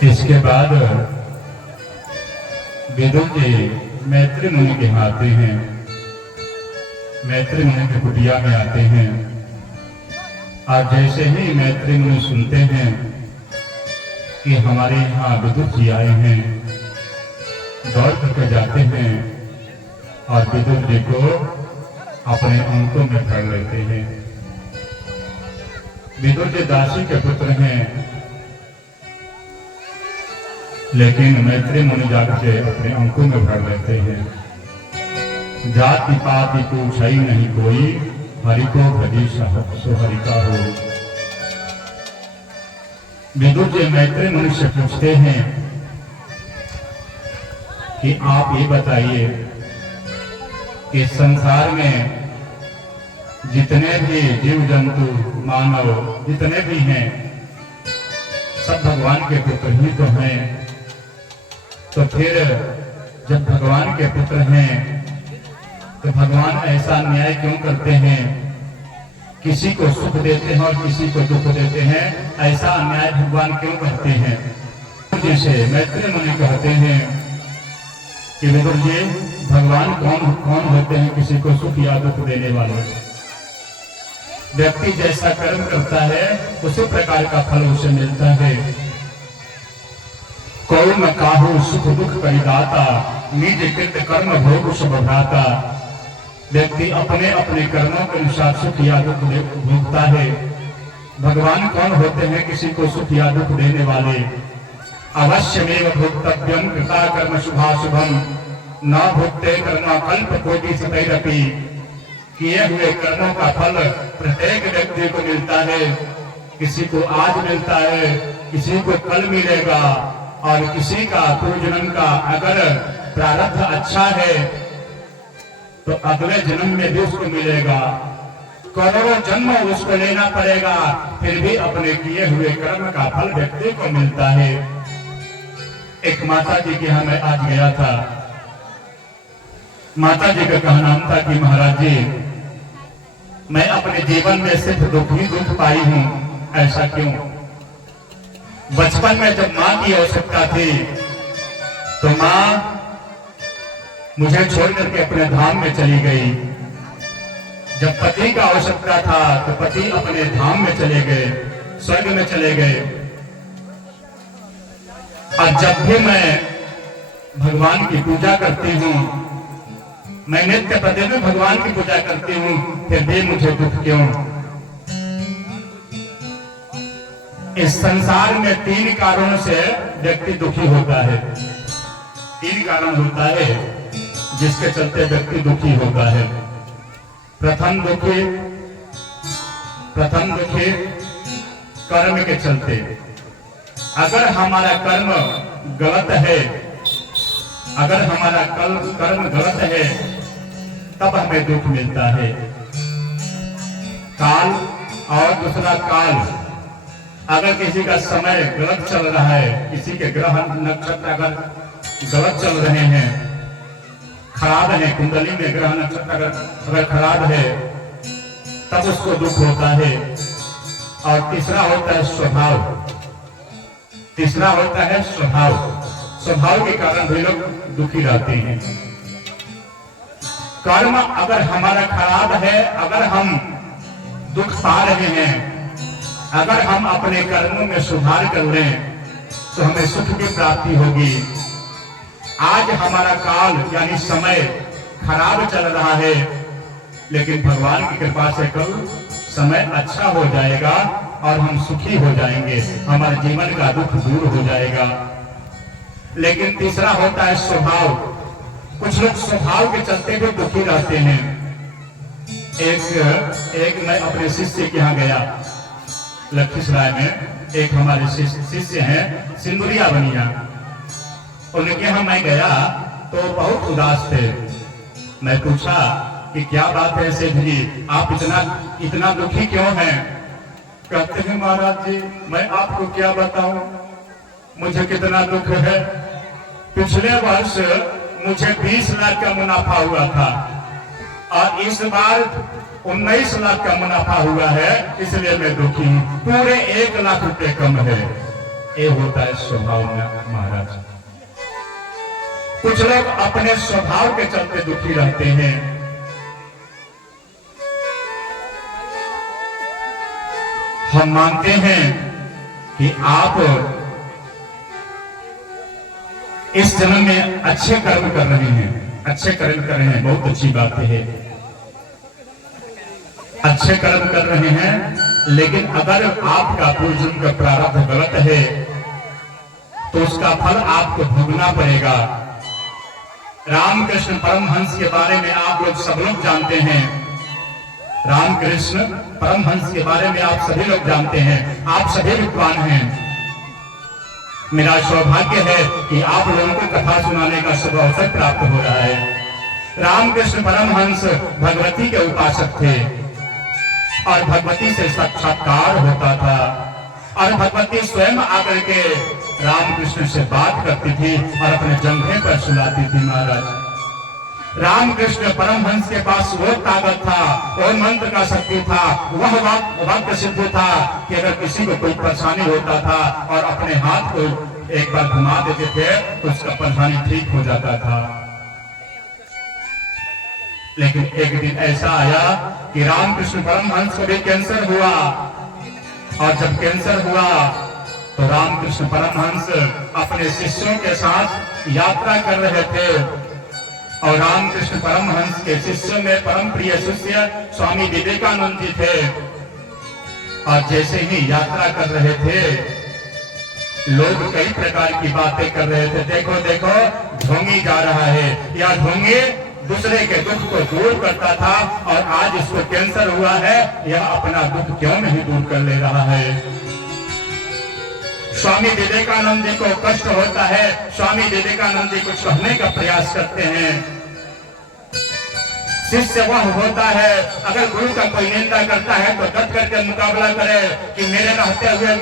इसके बाद विदुर जी मैत्री मुनि के यहाँ आते हैं। मैत्री मुनि की कुटिया में आते हैं और जैसे ही मैत्री मुनि सुनते हैं कि हमारे यहाँ विदुर जी आए हैं, दौड़ करके जाते हैं और विदुर जी को अपने अंकों में भर लेते हैं। विदुर जी दासी के पुत्र हैं, लेकिन मैत्री मुनि जाके अपने अंकों में भर लेते हैं। जाति पाति पूछई नहीं कोई, हरि को भजी सो हरि का हो। विदुर जी मैत्री मुनि से पूछते हैं कि आप ये बताइए कि संसार में जितने भी जीव जंतु मानव जितने भी हैं सब भगवान के पुत्र ही तो हैं। तो फिर जब भगवान के पुत्र हैं तो भगवान ऐसा न्याय क्यों करते हैं? किसी को सुख देते हैं और किसी को दुख देते हैं, ऐसा अन्याय भगवान क्यों करते हैं? जैसे मैत्री मुनि कहते हैं कि विदुर जी भगवान कौन कौन होते हैं किसी को सुख या दुख देने वाले? व्यक्ति जैसा कर्म करता है उसी प्रकार का फल उसे मिलता है। कौन न काहू सुख दुख परिदाता, निज कृत कर्म भोग शुभ भ्राता। व्यक्ति अपने अपने कर्मों के अनुसार सुख या दुख भोगता है। भगवान कौन होते हैं किसी को सुख या दुख देने वाले? अवश्यमेव भोक्तव्यम कृता कर्म शुभाशुभम, न भोक्ते कर्म कल्प कोटि सतैरपि। किए हुए कर्मों का फल प्रत्येक व्यक्ति को मिलता है। किसी को आज मिलता है, किसी को कल मिलेगा, और किसी का पूर्वजन्म का अगर प्रारब्ध अच्छा है तो अगले जन्म में भी उसको मिलेगा। करोड़ों जन्म उसको लेना पड़ेगा, फिर भी अपने किए हुए कर्म का फल व्यक्ति को मिलता है। एक माता जी के यहाँ मैं आज गया था। माता जी का कहना था कि महाराज जी मैं अपने जीवन में सिर्फ दुख ही दुख पाई हूं। ऐसा क्यों? बचपन में जब मां की आवश्यकता थी तो मां मुझे छोड़ करके अपने धाम में चली गई। जब पति का आवश्यकता था तो पति अपने धाम में चले गए, स्वर्ग में चले गए। और जब भी मैं भगवान की पूजा करती हूँ, मैं नित्य प्रतिदिन भगवान की पूजा करती हूँ, फिर भी मुझे दुख क्यों? इस संसार में तीन कारणों से व्यक्ति दुखी होता है। तीन कारण होता है जिसके चलते व्यक्ति दुखी होता है। प्रथम दुखी कर्म के चलते। अगर हमारा कर्म गलत है, अगर हमारा कर्म गलत है तब हमें दुख मिलता है। काल और दूसरा काल। अगर किसी का समय गलत चल रहा है, किसी के ग्रह नक्षत्र अगर गलत चल रहे हैं, खराब है, कुंडली में ग्रह नक्षत्र अगर खराब है तब उसको दुख होता है। और तीसरा होता है स्वभाव। तीसरा होता है स्वभाव। स्वभाव के कारण भी लोग दुखी रहते हैं। कर्म अगर हमारा खराब है, अगर हम दुख पा रहे हैं, अगर हम अपने कर्मों में सुधार कर लें तो हमें सुख की प्राप्ति होगी। आज हमारा काल यानी समय खराब चल रहा है, लेकिन भगवान की कृपा से कल समय अच्छा हो जाएगा और हम सुखी हो जाएंगे, हमारे जीवन का दुख दूर हो जाएगा। लेकिन तीसरा होता है स्वभाव। कुछ लोग स्वभाव के चलते भी दुखी रहते हैं। एक मैं अपने शिष्य के यहाँ गया लखीसराय में। एक हमारे शिष्य हैं सिंदुरिया बनिया। उनके यहाँ मैं गया तो बहुत उदास थे। मैं पूछा कि क्या बात है सेठ जी, आप इतना दुखी क्यों हैं? कहते हैं महाराज जी मैं आपको क्या बताऊं, मुझे कितना दुख है। पिछले वर्ष मुझे 20 लाख का मुनाफा हुआ था और इस बार 19 लाख का मुनाफा हुआ है, इसलिए मैं दुखी हूं। पूरे 1 लाख रुपए कम है। ये होता है स्वभाव में महाराज। कुछ लोग अपने स्वभाव के चलते दुखी रहते हैं। हम मानते हैं कि आप इस जन्म में अच्छे कर्म कर रहे हैं, अच्छे कर्म कर रहे हैं, बहुत अच्छी बात है, अच्छे कर्म कर रहे हैं। लेकिन अगर आपका पूर्वजन्म का प्रारब्ध गलत है तो उसका फल आपको भोगना पड़ेगा। रामकृष्ण परमहंस के बारे में आप लोग सब लोग जानते हैं। रामकृष्ण परमहंस के बारे में आप सभी लोग जानते हैं, आप सभी विद्वान हैं। मेरा सौभाग्य है कि आप लोगों को कथा सुनाने का शुभ अवसर प्राप्त हो रहा है। रामकृष्ण परमहंस भगवती के उपासक थे और भगवती से साक्षात्कार होता था और भगवती स्वयं आकर के रामकृष्ण से बात करती थी और अपने जंघे पर सुलाती थी महाराज। रामकृष्ण परमहंस के पास वो ताकत था, वो मंत्र का शक्ति था, वह वाक्य सिद्ध था कि अगर किसी को कोई परेशानी होता था और अपने हाथ को एक बार घुमा देते थे तो उसका परेशानी ठीक हो जाता था। लेकिन एक दिन ऐसा आया कि रामकृष्ण परमहंस को भी कैंसर हुआ और जब कैंसर हुआ तो रामकृष्ण परमहंस अपने शिष्यों के साथ यात्रा कर रहे थे और रामकृष्ण परमहंस के शिष्यों में परम प्रिय शिष्य स्वामी विवेकानंद जी थे। और जैसे ही यात्रा कर रहे थे लोग कई प्रकार की बातें कर रहे थे। देखो देखो ढोंगी जा रहा है, या ढोंगी दूसरे के दुख को दूर करता था और आज इसको कैंसर हुआ है, यह अपना दुख क्यों नहीं दूर कर ले रहा है। स्वामी विवेकानंद जी को कष्ट होता है, स्वामी विवेकानंद जी कुछ कहने का प्रयास करते हैं। शिष्य वह होता है अगर गुरु का कोई निंदा करता है तो डट करके मुकाबला करे कि मेरे रहते हुए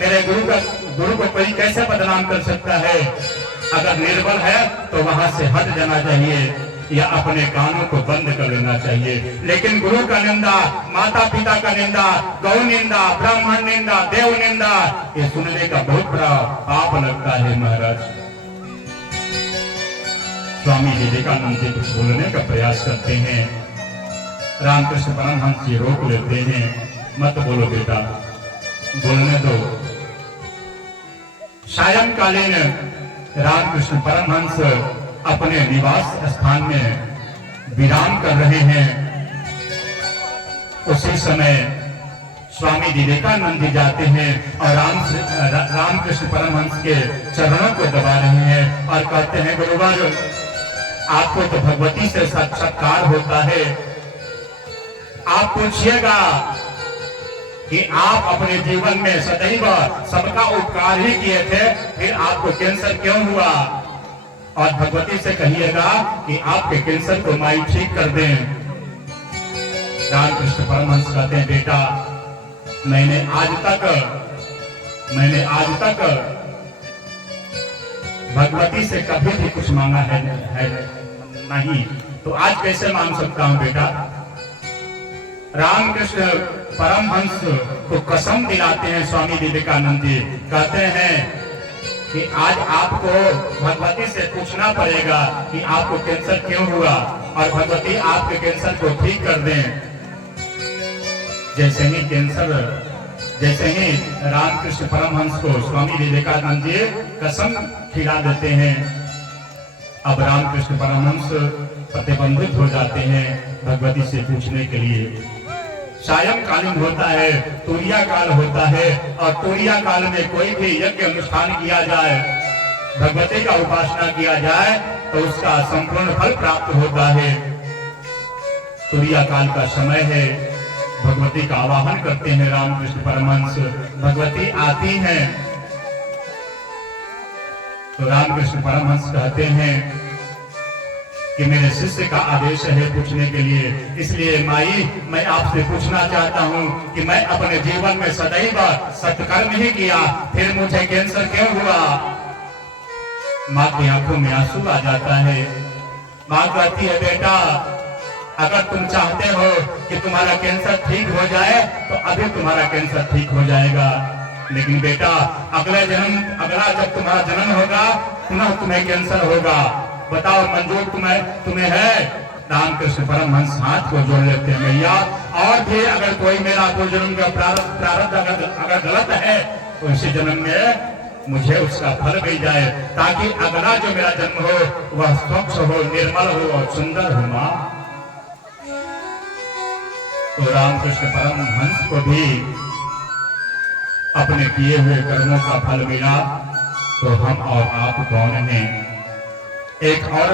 मेरे गुरु को कोई कैसे बदनाम कर सकता है। अगर निर्बल है तो वहां से हट जाना चाहिए या अपने कानों को बंद कर लेना चाहिए। लेकिन गुरु का निंदा, माता पिता का निंदा, गौ निंदा, ब्राह्मण निंदा, देव निंदा, ये सुनने का बहुत बड़ा पाप लगता है महाराज। स्वामी विवेकानंद जी कुछ बोलने का प्रयास करते हैं, रामकृष्ण परमहंस जी रोक लेते हैं, मत बोलो बेटा, बोलने दो। सायंकालीन रामकृष्ण परमहंस अपने निवास स्थान में विराम कर रहे हैं। उसी समय स्वामी विवेकानंद जी जाते हैं और रामकृष्ण परमहंस के चरणों को दबा रहे हैं और कहते हैं गुरुवर, आपको तो भगवती से साक्षात्कार होता है, आप पूछिएगा कि आप अपने जीवन में सदैव सबका उपकार ही किए थे, फिर आपको कैंसर क्यों हुआ। और भगवती से कहिएगा कि आपके कैंसर को माई ठीक कर दें। रामकृष्ण परमहंस कहते हैं बेटा, मैंने आज तक भगवती से कभी भी कुछ मांगा है नहीं, तो आज कैसे मांग सकता हूं बेटा। रामकृष्ण परमहंस को कसम दिलाते हैं स्वामी विवेकानंद जी, कहते हैं कि आज आपको भगवती से पूछना पड़ेगा कि आपको कैंसर क्यों हुआ और भगवती आपके कैंसर को ठीक कर दें। जैसे ही रामकृष्ण परमहंस को स्वामी विवेकानंद जी कसम खिला देते हैं, अब रामकृष्ण परमहंस प्रतिबंधित हो जाते हैं भगवती से पूछने के लिए। सायंकालीन होता है, तुरिया काल होता है और तुरिया काल में कोई भी यज्ञ अनुष्ठान किया जाए, भगवती का उपासना किया जाए तो उसका संपूर्ण फल प्राप्त होता है। तुरिया काल का समय है, भगवती का आवाहन करते हैं रामकृष्ण परमहंस, भगवती आती हैं तो रामकृष्ण परमहंस कहते हैं कि मेरे शिष्य का आदेश है पूछने के लिए, इसलिए माई मैं आपसे पूछना चाहता हूं कि मैं अपने जीवन में सदैव सत्कर्म ही किया, फिर मुझे कैंसर क्यों हुआ। माँ की आंखों में आंसू आ जाता है। माँ कहती है बेटा, अगर तुम चाहते हो कि तुम्हारा कैंसर ठीक हो जाए तो अभी तुम्हारा कैंसर ठीक हो जाएगा, लेकिन बेटा अगला जब तुम्हारा जन्म होगा पुनः तुम्हें कैंसर होगा। बताओ मंजूर तुम्हें है? रामकृष्ण परमहंस हाथ को जोड़ लेते हैं, भैया और भी अगर कोई मेरा पूर्वजन्म का प्रारब्ध अगर गलत है तो इसी जन्म में मुझे उसका फल मिल जाए, ताकि अगला जो मेरा जन्म हो वह स्वच्छ हो, निर्मल हो और सुंदर हो। मां तो रामकृष्ण परमहंस को भी अपने किए हुए कर्मों का फल मिला। तो हम और आप कौन हैं? एक और